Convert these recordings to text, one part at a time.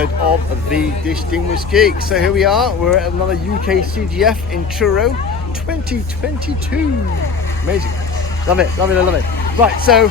episode of The Distinguished Geek. So here we are, we're at another UKCGF in Truro 2022. Amazing. Love it. Right, so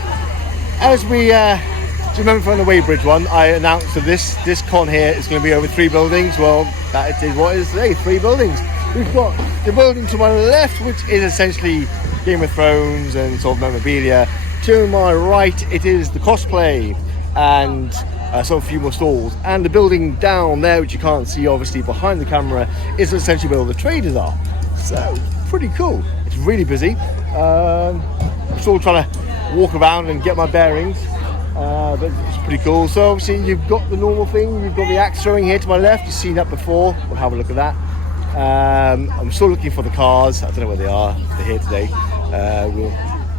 as we, do you remember from the Weybridge one, I announced that this con here is going to be over 3 buildings. Well, that is what it is today, 3 buildings. We've got the building to my left, which is essentially Game of Thrones and sort of memorabilia. To my right, it is the cosplay and a few more stalls. And the building down there, which you can't see obviously behind the camera, is essentially where all the traders are. So, pretty cool. It's really busy. I'm still trying to walk around and get my bearings, but it's pretty cool. So obviously you've got the normal thing. You've got the axe throwing here to my left. You've seen that before. We'll have a look at that. I'm still looking for the cars. I don't know where they are. They're here today.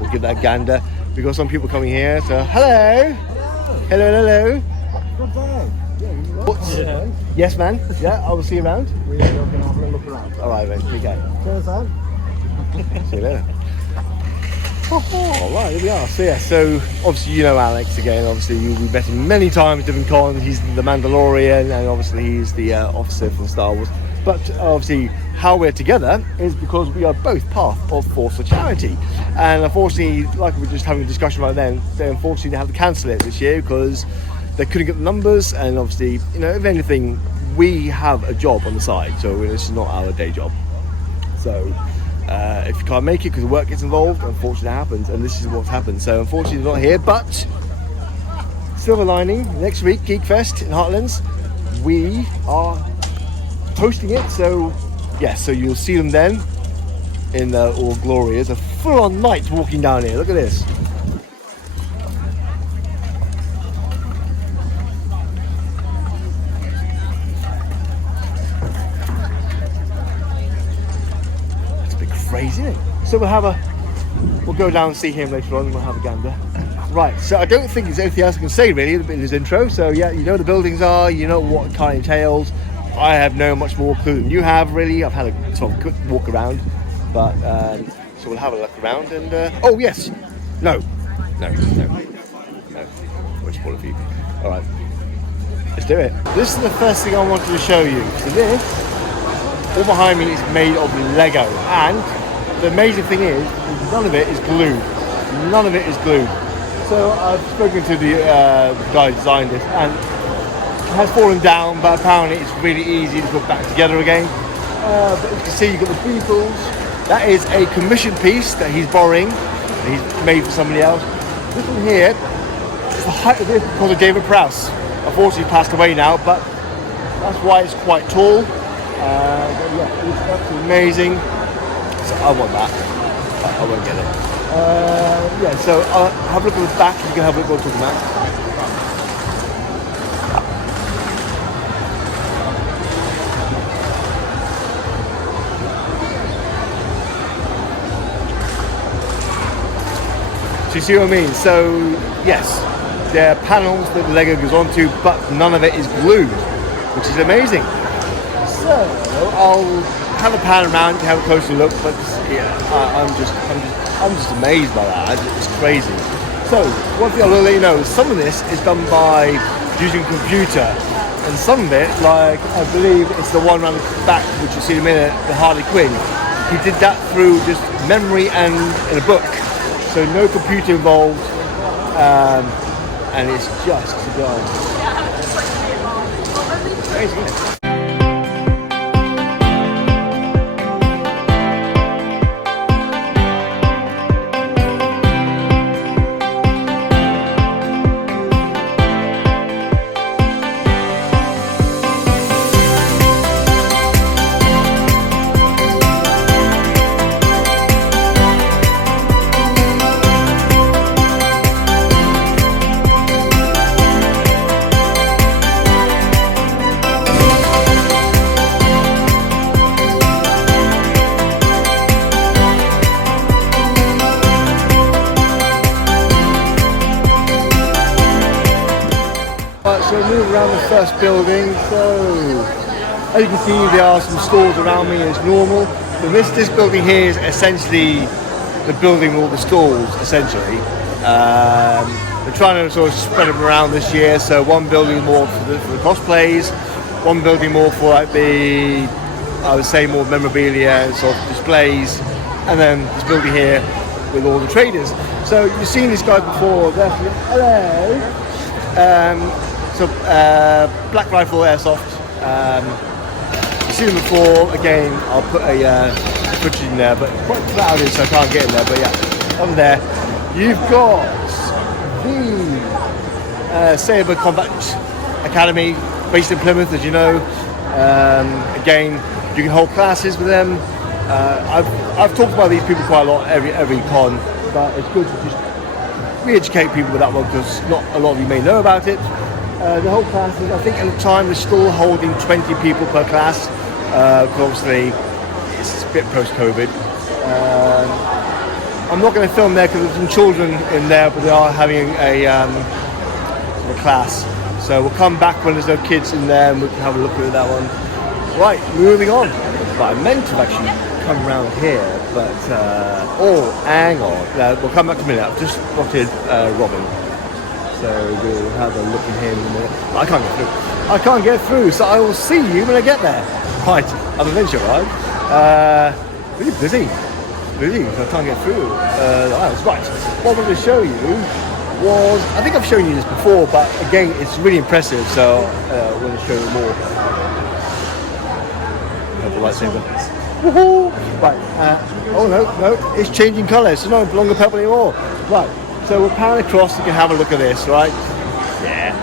We'll give that a gander. We've got some people coming here. So hello. Hello. Good day. Yeah, yes, man. Yeah, I will see you around. We're going to have a look around. All right, then. Here we go. Cheers, man. See you later. Oh, right, here we are. So, yeah, so obviously you know Alex again. Obviously, we've met him many times, different cons. He's the Mandalorian, and obviously he's the officer from Star Wars. But obviously, how we're together is because we are both part of Force for Charity. And unfortunately, like we were just having a discussion right then, they unfortunately had to cancel it this year because they couldn't get the numbers. And obviously, you know, if anything, we have a job on the side, so this is not our day job. So if you can't make it because work gets involved, unfortunately that happens, and this is what's happened. So unfortunately they're not here, but silver lining, next week, Geek Fest in Heartlands, we are hosting it. So yeah, so you'll see them then in all glory. It's a full-on night walking down here. Look at this. Crazy, isn't it? So we'll go down and see him later on and we'll have a gander. Right, so I don't think there's anything else I can say really in his intro. So yeah, you know the buildings are, you know what it kind of entails. I have no much more clue than you have really. I've had a sort of quick walk around, but so we'll have a look around and oh yes, no, much smaller for you. All right, let's do it. This is the first thing I wanted to show you. So this, all behind me, is made of Lego, and the amazing thing is none of it is glued. So I've spoken to the guy who designed this, and it has fallen down, but apparently it's really easy to put back together again. But as you can see, you've got the Beatles. That is a commission piece that he's borrowing, and he's made for somebody else. This one here is the height of this because of David Prowse. Unfortunately, he passed away now, but that's why it's quite tall. But yeah, it's absolutely amazing. So I want that. I won't get it. Yeah, so I'll have a look at the back. You can have a look at what I'm talking about. So you see what I mean? So yes, there are panels that the Lego goes onto, but none of it is glued, which is amazing. So I'll have a pan around to have a closer look, but yeah, I'm just amazed by that. It's crazy. So one thing I will let you know is some of this is done by using a computer, and some of it, like I believe it's the one around the back, which you'll see in a minute, the Harley Quinn. He did that through just memory and in a book, so no computer involved, and it's just sublime. Crazy, isn't it? So move around the first building. So as you can see, there are some stores around me as normal. So this building here is essentially the building with all the stalls, essentially. we're trying to sort of spread them around this year. So one building more for the cosplays, one building more for like the, I would say, more memorabilia and sort of displays, and then this building here with all the traders. So you've seen these guys before. Hello. Black Rifle Airsoft. You've seen them before. Again, I'll put a footage in there, but it's quite crowded, so I can't get in there. But yeah, over there, you've got the Sabre Combat Academy, based in Plymouth, as you know. Again, you can hold classes with them. I've talked about these people quite a lot every con, but it's good to just re-educate people with that one, because not a lot of you may know about it. The whole classes, I think at the time they're still holding 20 people per class, because obviously it's a bit post-COVID. I'm not going to film there because there's some children in there, but they are having a class. So we'll come back when there's no kids in there and we can have a look at that one. Right, moving on. But I meant to actually come around here, but hang on. We'll come back to a minute. I've just spotted Robin. So we'll have a look at him in a minute. I can't get through. I can't get through, so I will see you when I get there. Right, I'm eventually right. Really busy, so I can't get through. Right, what I'm going to show you was, I think I've shown you this before, but again, it's really impressive, so I want to show you more. Have the lightsaber. Woohoo! Right, oh no, it's changing colour, it's no longer purple anymore. Right, so we're powering across, you can have a look at this, right? Yeah.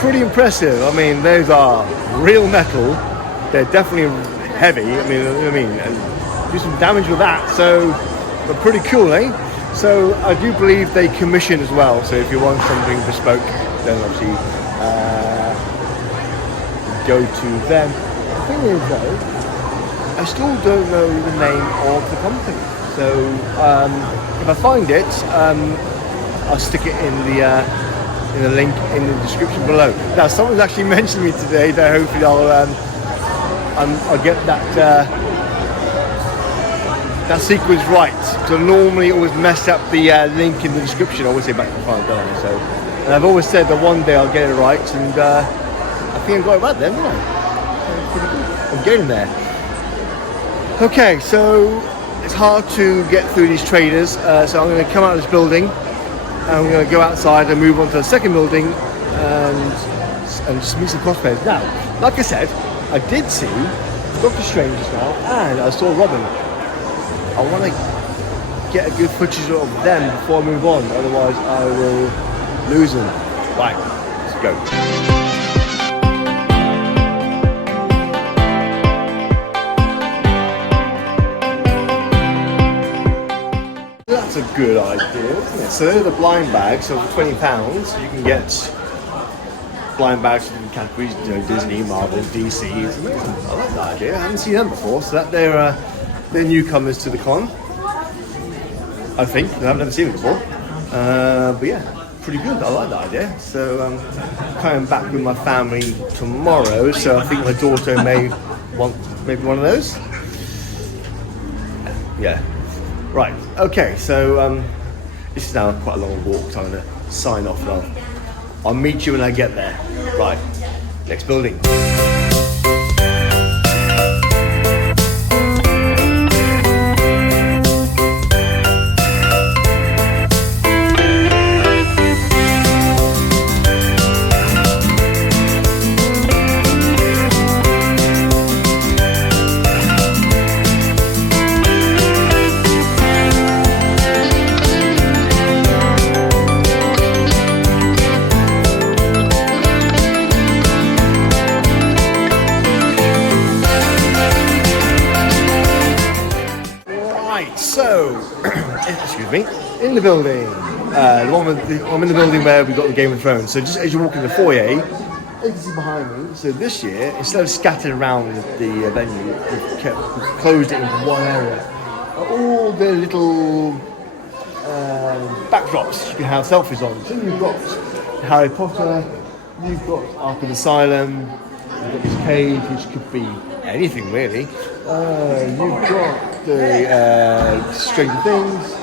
Pretty impressive. I mean, those are real metal. They're definitely heavy. I mean, and do some damage with that. So, but pretty cool, eh? So I do believe they commission as well. So if you want something bespoke, then obviously go to them. The thing is, though, I still don't know the name of the company. So if I find it, I'll stick it in the link in the description below. Now, someone's actually mentioned me today that hopefully I'll get that sequence right. So normally always mess up the link in the description. I always say back to the final, don't I? So, and I've always said that one day I'll get it right, and I think I got it right then, didn't I? Pretty good. I'm getting there. Okay, so it's hard to get through these traders, so I'm going to come out of this building. And we're going to go outside and move on to the second building and just meet some cosplayers. Now, like I said, I did see Doctor Strange just now, and I saw Robin. I want to get a good footage of them before I move on, otherwise I will lose them. Right, let's go. That's a good idea, isn't it? So they're the blind bags, so for £20 you can get blind bags from categories, you know, Disney, Marvel, DC. It's amazing. I like that idea. I haven't seen them before, so that they're newcomers to the con. I think. I've never seen them before. But yeah, pretty good. I like that idea. So coming back with my family tomorrow, so I think my daughter may want maybe one of those. Yeah. Right, okay, so this is now quite a long walk, so I'm going to sign off now. I'll meet you when I get there. Right, next building. So, excuse me, in the building, I'm in the building where we've got the Game of Thrones. So just as you walk in the foyer, as you can see behind me, so this year, instead of scattered around the venue, we've closed it into one area. All the little backdrops you can have selfies on. So you've got Harry Potter, you've got Arkham Asylum, you've got this cage, which could be anything really. You've got the Stranger Things.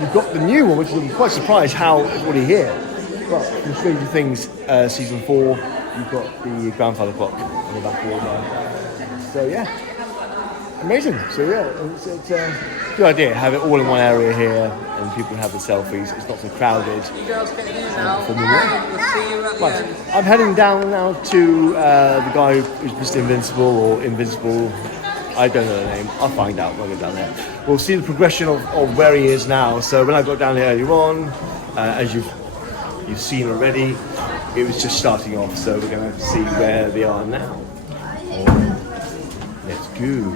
You've got the new one, which I'm quite surprised how it's already here. But from Stranger Things season 4, you've got the grandfather clock on the back wall there. So yeah, amazing. So yeah, it's a good idea. Have it all in one area here, and people can have the selfies. It's not so crowded. You girls getting in now. We'll see you at the Right, end. I'm heading down now to the guy who's Mr. Invincible or Invincible. I don't know the name. I'll find out when we're down there. We'll see the progression of where he is now. So when I got down here earlier on, as you've seen already, it was just starting off. So we're going to see where they are now. Let's go.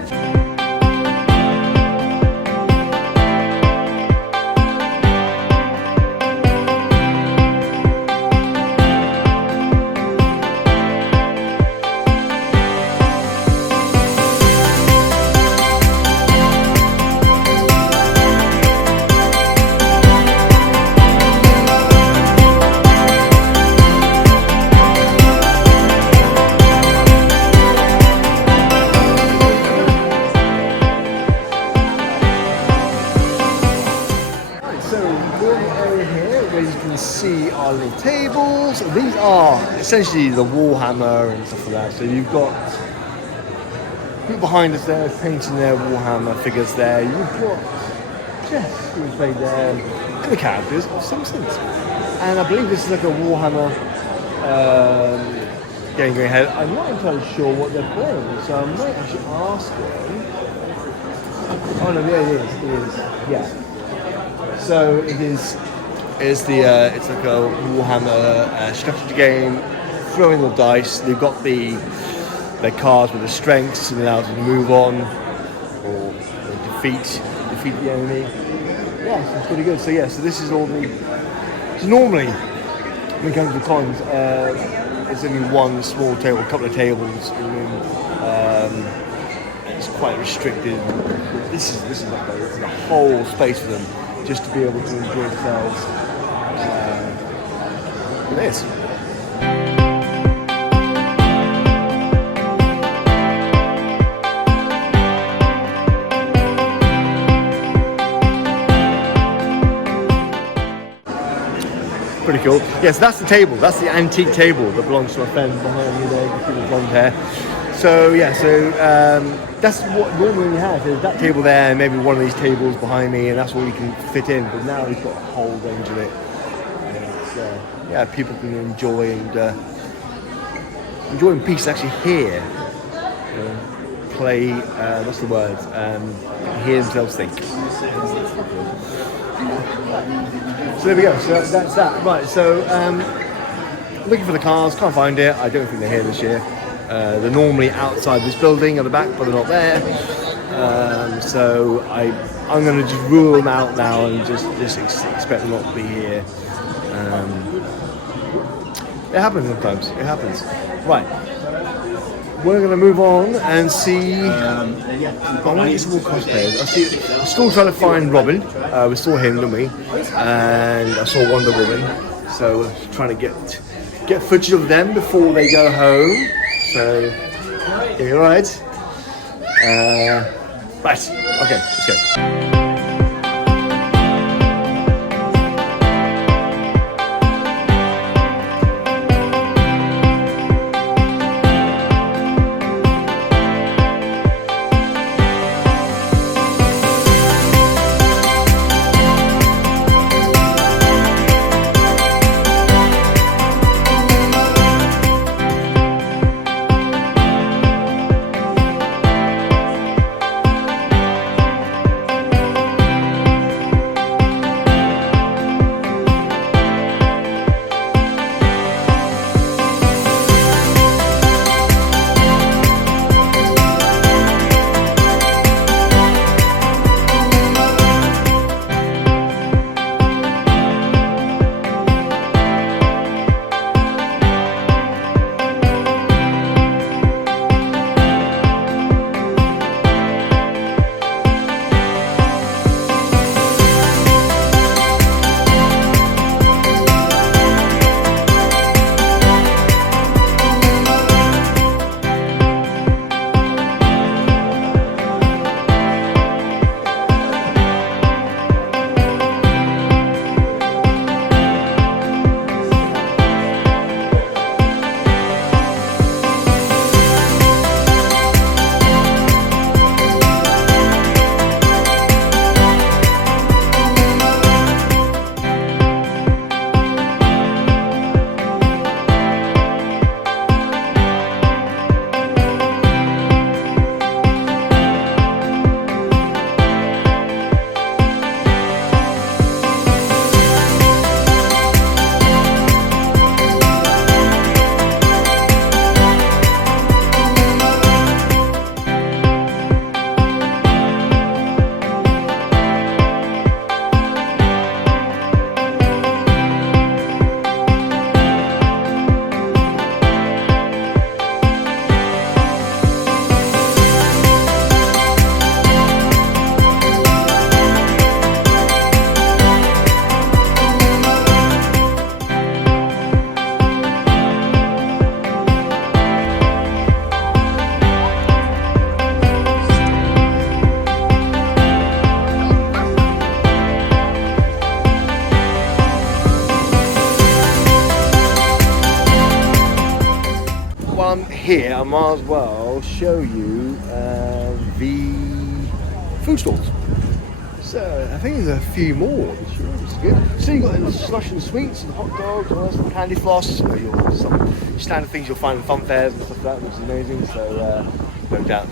See our little tables. These are essentially the Warhammer and stuff like that. So you've got people behind us there painting their Warhammer figures there. You've got Jess who's played there and the characters of Simpsons. And I believe this is like a Warhammer game going ahead. I'm not entirely sure what they're playing, so I might actually ask them. Oh no, yeah, it is. Yeah. So it is. It's like a Warhammer strategy game. Throwing the dice. They've got their cards with the strengths and allows you to move on or defeat the enemy. Yeah, it's pretty good. So yeah, so this is all the. So normally when it comes to cons, it's only one small table, a couple of tables in the room. It's quite restricted. This is like the whole space for them, just to be able to enjoy themselves. This. Pretty cool. Yes, that's the table. That's the antique table that belongs to my friend behind me there, with the blonde hair. So yeah, that's what normally we have. There's that table there, and maybe one of these tables behind me, and that's what we can fit in. But now we've got a whole range of it. Yeah, people can enjoy in peace. Actually, hear, play. What's the word? Hear themselves think. So there we go. So that's that. Right. So looking for the cars. Can't find it. I don't think they're here this year. They're normally outside this building at the back, but they're not there. So I'm going to just rule them out now and just expect them not to be here. It happens sometimes. It happens. Right. We're going to move on and see. I want to get some more cosplayers. I'm still trying to find Robin. We saw him, didn't we? And I saw Wonder Woman. So we're trying to get footage of them before they go home. So, you all right? Right. Okay. Let's go. here, I might as well show you the food stalls. So I think there's a few more, which is good. So you've got the slush and sweets and hot dogs, and some candy floss, some standard things you'll find in fun fairs and stuff like that, which is amazing. So no doubt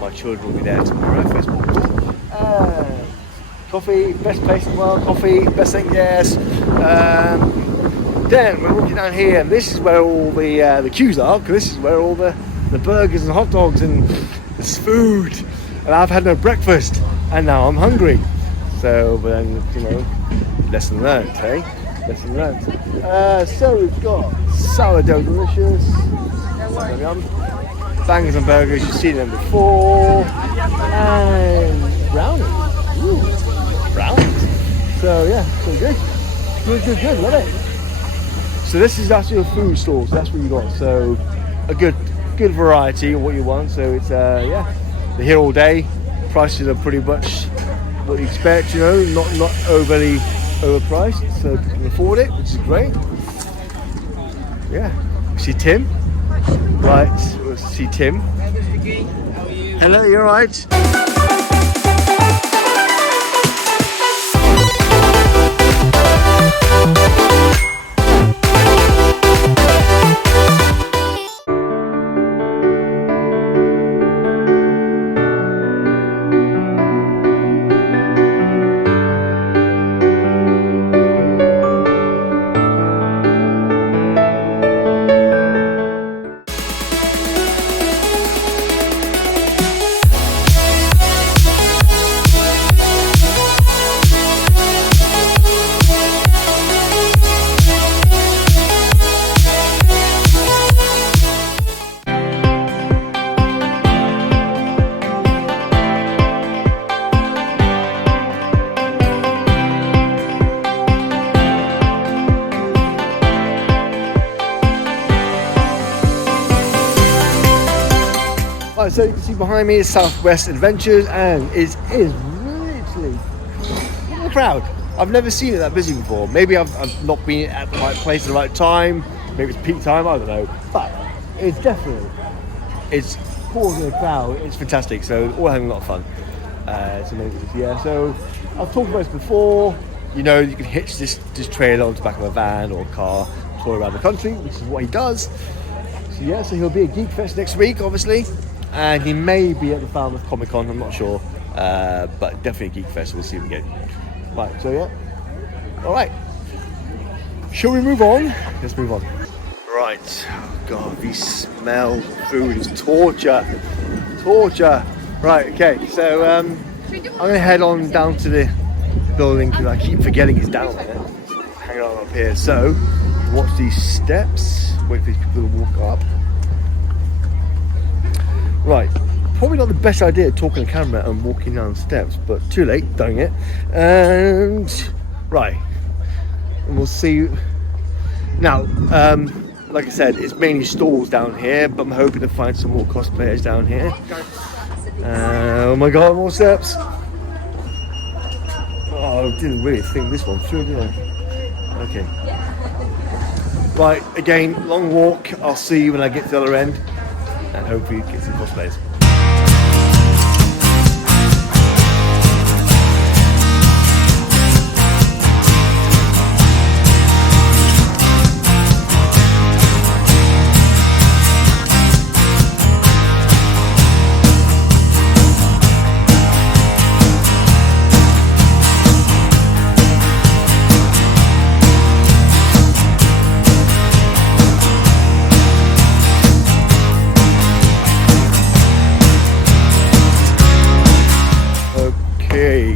my children will be there tomorrow, first of all. Coffee, best place in the world, coffee, best thing, yes. Then we're walking down here, and this is where all the queues are, because this is where all the burgers and hot dogs and this food. And I've had no breakfast, and now I'm hungry. So, but then, you know, lesson learned, eh? Lesson learned. So we've got sourdough delicious, yum yum, bangers and burgers, you've seen them before, and brownies. Ooh, brownies. So yeah, so good, love it. So this is actually a food store, so that's what you got. So a good variety of what you want. So it's yeah, they're here all day. Prices are pretty much what you expect, you know, not overly overpriced, so you can afford it, which is great. Yeah, see Tim. Right, we'll see Tim. Hello, you alright? Right, so you can see behind me is Southwest Adventures, and it is literally, look at the crowd. I've never seen it that busy before. Maybe I've not been at the right place at the right time. Maybe it's peak time, I don't know. But it's definitely, it's causing a crowd. It's fantastic. So we're all having a lot of fun. It's amazing. Yeah, so I've talked about this before. You know, you can hitch this trailer onto the back of a van or a car, tour around the country, which is what he does. So yeah, so he'll be at Geek Fest next week, obviously. And he may be at the Falmouth Comic Con, I'm not sure, but definitely Geek Fest, we'll see him again. Right, so yeah, all right. Shall we move on? Let's move on. Right, oh God, the smell of food is torture. Right, okay, so I'm gonna head on down to the building because I keep forgetting it's down there. Hanging on up here, so watch these steps, wait for these people to walk up. Right, probably not the best idea talking to the camera and walking down steps, but too late, done it. And right, and we'll see. Now, like I said, it's mainly stalls down here, but I'm hoping to find some more cosplayers down here. Oh my God, more steps! Oh, I didn't really think this one through, did I? Okay. Right, again, long walk. I'll see you when I get to the other end. And hopefully get some cosplays.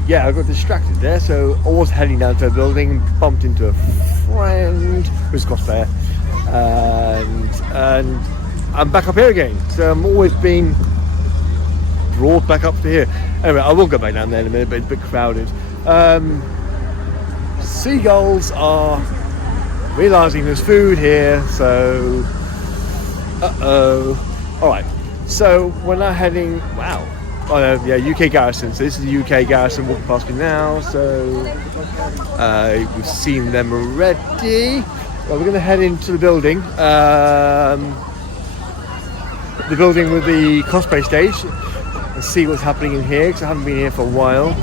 Yeah, I got distracted there, so I was heading down to a building, bumped into a friend who's a cosplayer, and I'm back up here again. So I'm always being brought back up to here. Anyway, I will go back down there in a minute, but it's a bit crowded. Seagulls are realising there's food here, so all right. So we're now heading. Wow. Oh yeah, UK Garrison. So this is the UK Garrison walking past me now. So we've seen them already. Well, we're going to head into the building. the building with the cosplay stage and see what's happening in here, because I haven't been here for a while.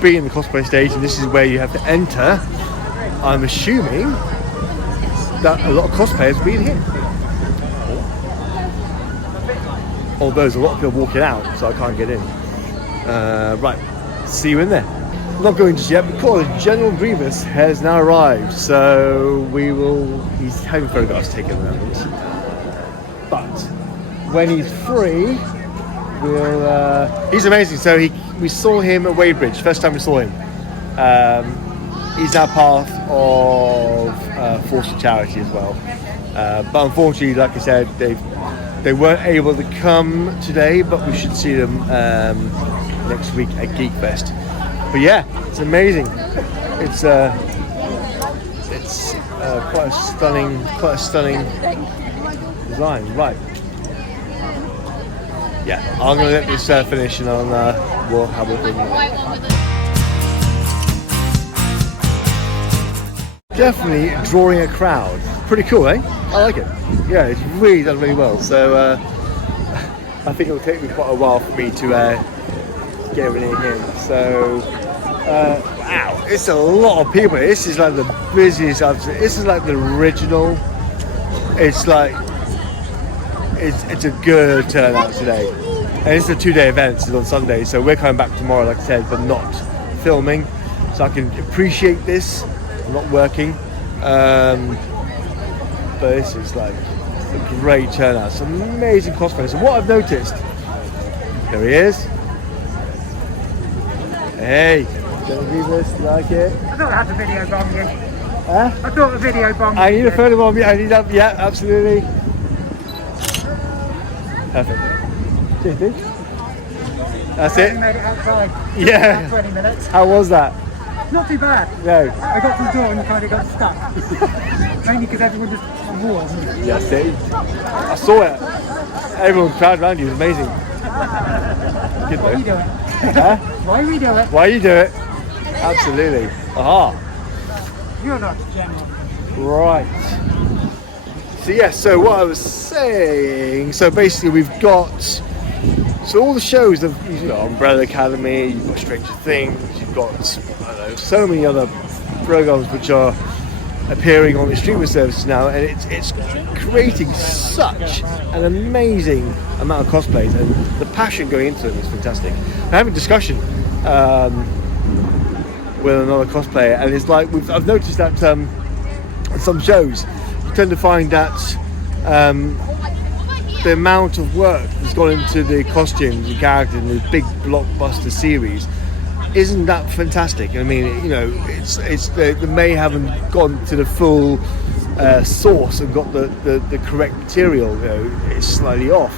Being in the cosplay stage, and this is where you have to enter. I'm assuming that a lot of cosplayers have been here. Although there's a lot of people walking out, so I can't get in. Right, see you in there. Not going just yet because General Grievous has now arrived, so he's having photographs taken at the moment. But when he's free, he's amazing. So we saw him at Wadebridge, first time we saw him. He's now part of Force to Charity as well. But unfortunately, like I said, they weren't able to come today, but we should see them next week at Geek Fest. But yeah, it's amazing. It's quite a stunning design. Right. Yeah, I'm gonna let this finish, and we'll have a look. Definitely drawing a crowd. Pretty cool, eh? I like it. Yeah, it's really done really well. So I think it'll take me quite a while for me to get everything in. So wow, it's a lot of people. This is like the busiest I've seen. This is like the original. It's like it's a good turnout today, and it's a 2-day event. It's on Sunday, so we're coming back tomorrow, like I said, but not filming, so I can appreciate this. I'm not working, but this is like a great turnout. Some amazing cosplayers. So what I've noticed, there he is. Hey, General Grievous, like it? I thought I had to video bomb you. Huh? I thought a video bomb you. I need a photo bomb. I need that. Yeah, absolutely. Perfect. Cheers, dude. That's it. I made it outside. Yeah. About 20 minutes. How was that? Not too bad. No. I got to the door and I kind of got stuck. Mainly because everyone just warm. Yeah, see? I saw it. Everyone crowded around you. It was amazing. Good Why you though. do it? Huh? Why we do it? Why you do it? Absolutely. Aha. You're not general. Right. So yeah, so what I was saying, so basically we've got, so all the shows, you've got Umbrella Academy, you've got Stranger Things, you've got, I don't know, so many other programs which are appearing on the streaming services now, and it's creating such an amazing amount of cosplays, and the passion going into them is fantastic. I'm having a discussion with another cosplayer, and it's like I've noticed that at some shows you tend to find that the amount of work that's gone into the costumes and characters in the big blockbuster series isn't that fantastic. I mean, you know, they may haven't gone to the full source and got the correct material. You know, it's slightly off.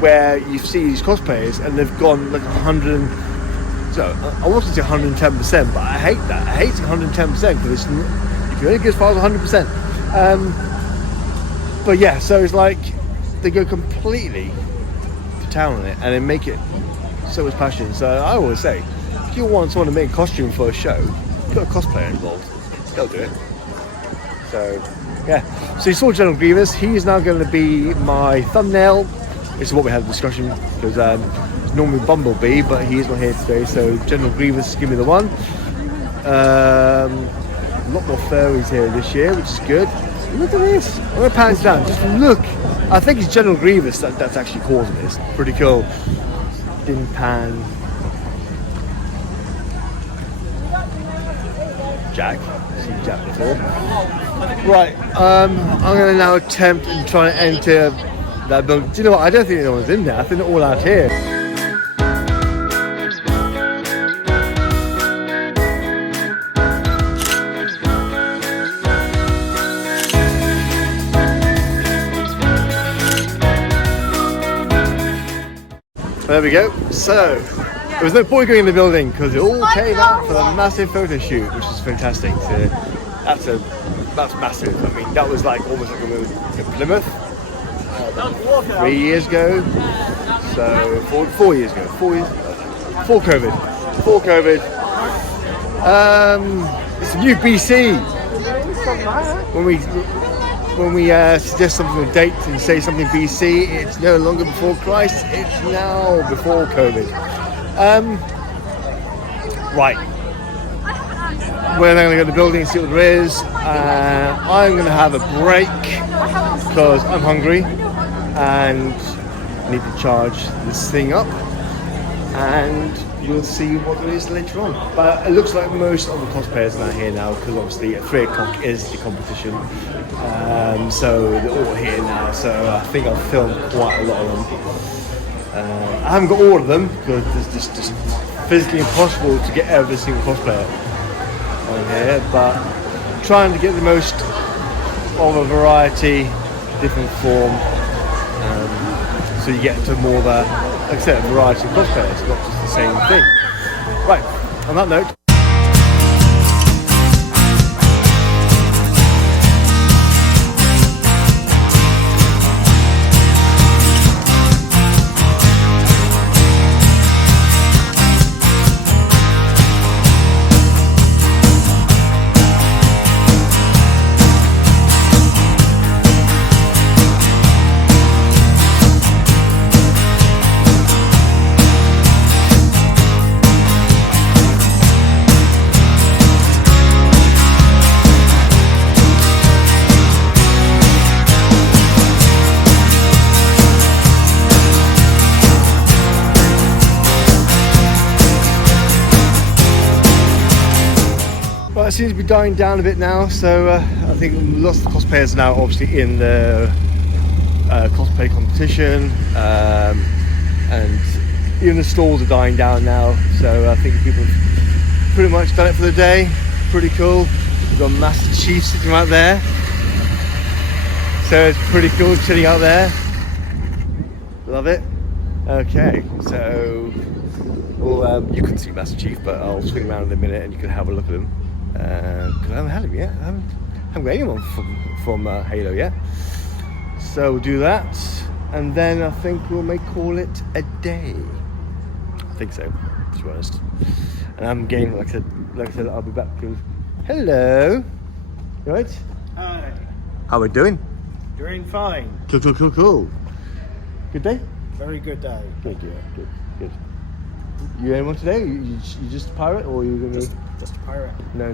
Where you see these cosplayers and they've gone like 100. So I wanted to say 110%, but I hate that. I hate 110% because you can only get as far as 100%. But yeah, so it's like they go completely to town on it and they make it so much passion. So I always say, if you want someone to make a costume for a show, put a cosplayer involved. They'll do it. So yeah. So you saw General Grievous. He is now going to be my thumbnail. This is what we had a discussion because it's normally Bumblebee, but he is not here today. So General Grievous, give me the one. A lot more furries here this year, which is good. Look at this. I'm going to pan it down. Just look. I think it's General Grievous that's actually causing this. Pretty cool. Din Pan. Jack. I've seen Jack before. Right. I'm going to now attempt and try and enter that building. Do you know what? I don't think anyone's in there. I think they're all out here. There we go. So there was no point going in the building because it all came out for the massive photo shoot, which is fantastic. So that's massive. I mean, that was like almost like a Plymouth 3 years ago. So 4 years ago. 4 years before COVID. Before COVID. It's a new BC. When we when we suggest something with date and say something BC, it's no longer before Christ, it's now before COVID. Right. We're then going to go to the building and see what there is. I'm going to have a break because I'm hungry and need to charge this thing up. And you'll see what there is later on. But it looks like most of the cosplayers are here now because obviously at 3 o'clock is the competition. So they're all here now. So I think I've filmed quite a lot of them. I haven't got all of them because it's just physically impossible to get every single cosplayer on here. But trying to get the most of a variety, different form. So you get to more of a, like I said, a variety of cosplayers, not just the same thing. Right, on that note. Well, it seems to be dying down a bit now, so I think lots of the cosplayers are now obviously in the cosplay competition, and even the stalls are dying down now, so I think people have pretty much done it for the day. Pretty cool. We've got Master Chief sitting right there, so it's pretty cool sitting out there. Love it. Okay, so well, you can see Master Chief, but I'll swing around in a minute and you can have a look at him. Because I haven't had him yet. I haven't got anyone from Halo yet. So we'll do that, and then I think we'll call it a day. I think so, to be honest. And I'm getting, like I said, I'll be back. Hello. You right? Hi. How we doing? Doing fine. Cool. Good day. Very good day. Good. You anyone today? You just a pirate, or are you gonna? Just a pirate. No,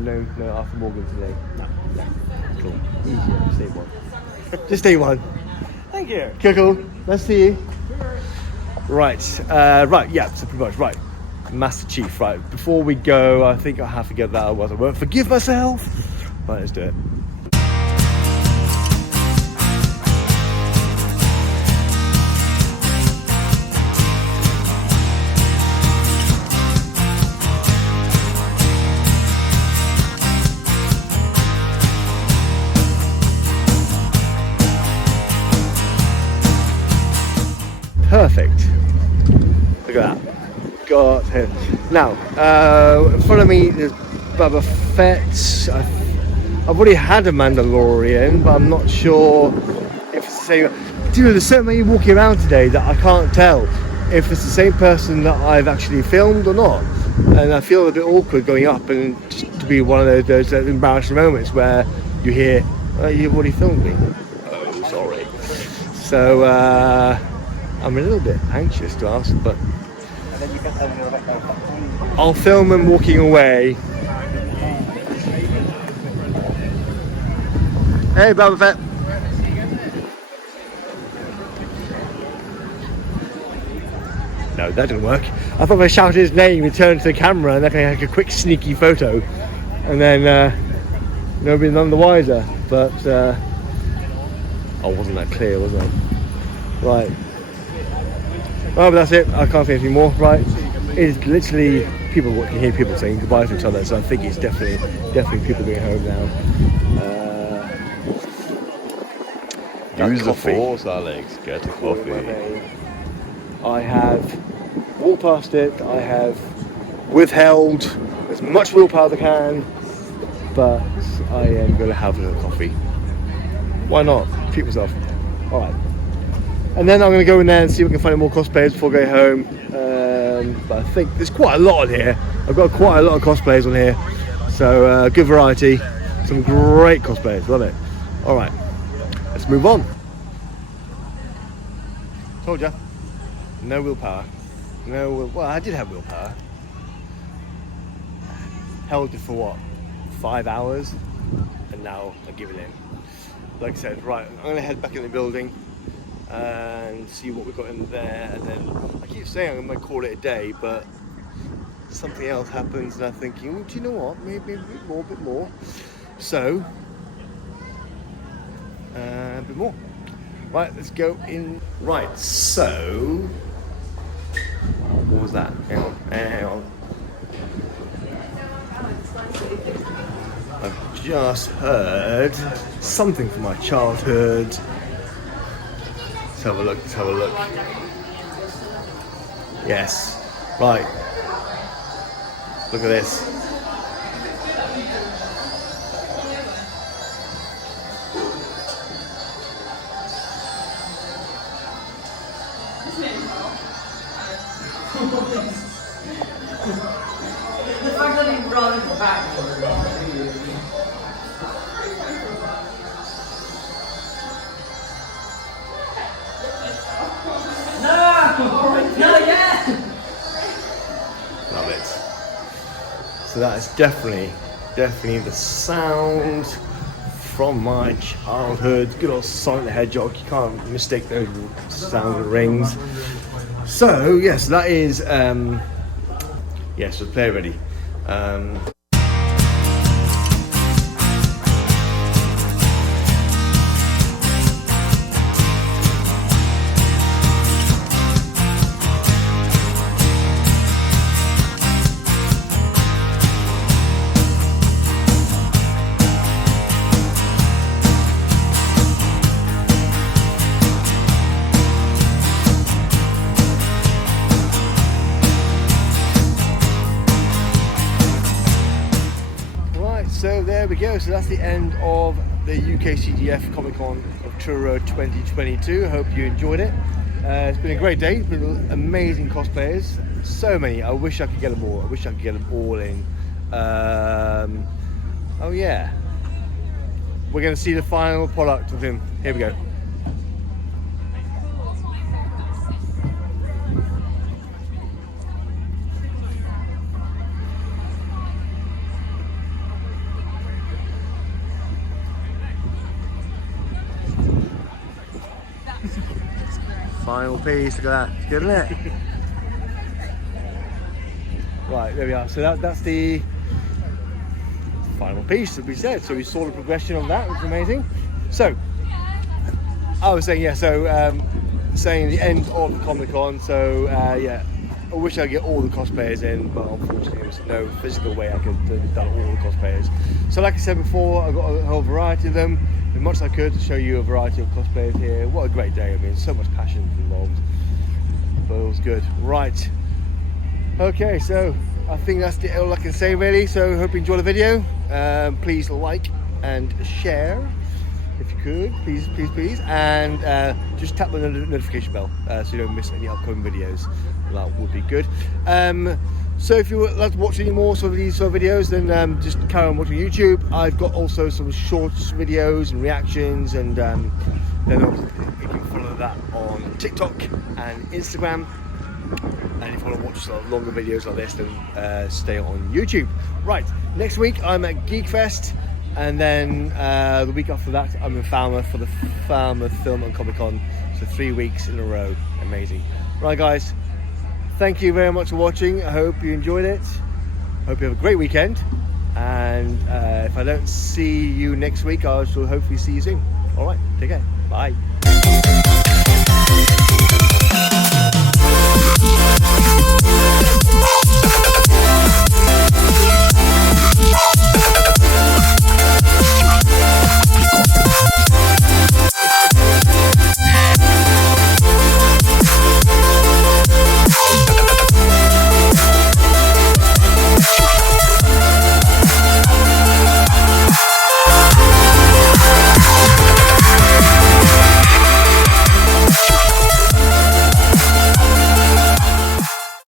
Arthur Morgan today. No. Cool. Easier. Just day one. Just day one. Thank you. Cool. Nice to see you. Right. Yeah. So pretty much right. Master Chief. Right. Before we go, I think I have to get that. Otherwise, I won't forgive myself. Right. Let's do it. Perfect. Look at that. Got him. Now, in front of me is Boba Fett. I've already had a Mandalorian, but I'm not sure if it's the same. Dude, there's so many walking around today that I can't tell if it's the same person that I've actually filmed or not. And I feel a bit awkward going up and just to be one of those embarrassing moments where you hear, oh, you've already filmed me. Oh, sorry. So, I'm a little bit anxious to ask, but I'll film him walking away. Hey, Boba Fett. No, that didn't work. I thought if I shouted his name, he turned to the camera and then I had a quick sneaky photo, and then nobody none the wiser. But I wasn't that clear, was I? Right. Oh, but that's it. I can't say anything more. Right, it's literally people. You can hear people saying goodbye to each other. So I think it's definitely people going home now. Use the force, Alex. Get a coffee. I have walked past it. I have withheld as much willpower as I can, but I am going to have a little coffee. Why not? Treat myself. All right. And then I'm going to go in there and see if we can find more cosplayers before going home. But I think there's quite a lot on here. I've got quite a lot of cosplayers on here. So good variety. Some great cosplayers. Love it. Alright. move on. Told ya. No willpower. No will. Well, I did have willpower. Held it for what? 5 hours, and now I give it in. Like I said, right, I'm gonna head back in the building and see what we've got in there, and then I keep saying I'm gonna call it a day, but something else happens and I'm thinking, well, do you know what, maybe a bit more. So, a bit more. Right, let's go in. Right, so, what was that? Hang on. I've just heard something from my childhood. Let's have a look, let's have a look. Yes, right. Look at this. The fact that he brought it back. No, yeah. Love it. So that is definitely the sound from my childhood. Good old Sonic the Hedgehog. You can't mistake those sound rings. So yes, that is yes, we'll play ready. So there we go, so that's the end of the UKCGF Comic Con of Truro 2022. Hope you enjoyed it. It's been a great day, it's been amazing cosplayers, so many. I wish I could get them all, I wish I could get them all in. Oh yeah, we're going to see the final product of him. Here we go. Final piece, look at that, it's good, isn't it? Right, there we are, so that's the final piece that we said. So we saw the progression of that, which was amazing. So, I was saying, yeah, so saying the end of the Comic Con, so yeah, I wish I could get all the cosplayers in, but unfortunately there's no physical way I could have done all the cosplayers. So like I said before, I got a whole variety of them. As much as I could to show you a variety of cosplayers here. What a great day, I mean, so much passion involved, but it was good. Right, okay, so I think that's all I can say really, so hope you enjoy the video. Please like and share if you could, please, and just tap the notification bell so you don't miss any upcoming videos. That would be good. So if you would like to watch any more of these sort of videos, then just carry on watching YouTube. I've got also some shorts videos and reactions, and then you can follow that on TikTok and Instagram. And if you want to watch sort of longer videos like this, then stay on YouTube. Right, next week I'm at Geekfest, and then the week after that I'm in Falmouth for the Falmouth Film and Comic Con. So 3 weeks in a row, amazing. Right guys, thank you very much for watching. I hope you enjoyed it. Hope you have a great weekend. And if I don't see you next week, I shall hopefully see you soon. All right, take care. Bye.